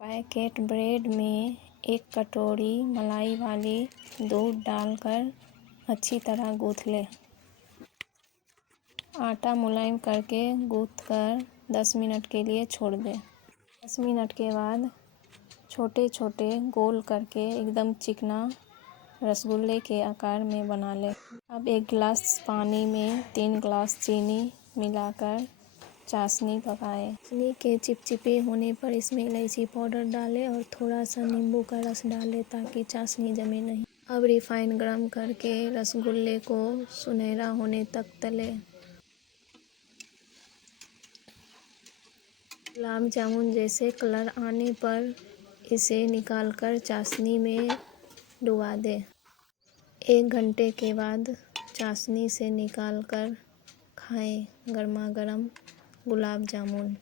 Packet bread में 1 कटोरी मलाई वाली दूध डालकर अच्छी तरह गूँथ लें। आटा मुलायम करके गूँथकर 10 मिनट के लिए छोड़ दें। 10 मिनट के बाद छोटे छोटे गोल करके एकदम चिकना रसगुल्ले के आकार में बना लें। अब 1 गिलास पानी में 3 गिलास चीनी मिलाकर चाशनी पकाएं। चाशनी के चिपचिपे होने पर इसमें इलायची पाउडर डालें और थोड़ा सा नींबू का रस डालें ताकि चाशनी जमे नहीं। अब रिफाइन गरम करके रसगुल्ले को सुनहरा होने तक तलें। गुलाब जामुन जैसे कलर आने पर इसे निकालकर चाशनी में डुबा दें। 1 घंटे के बाद चाशनी से निकालकर खाएं। गर्मा गर्म गुलाब जामुन।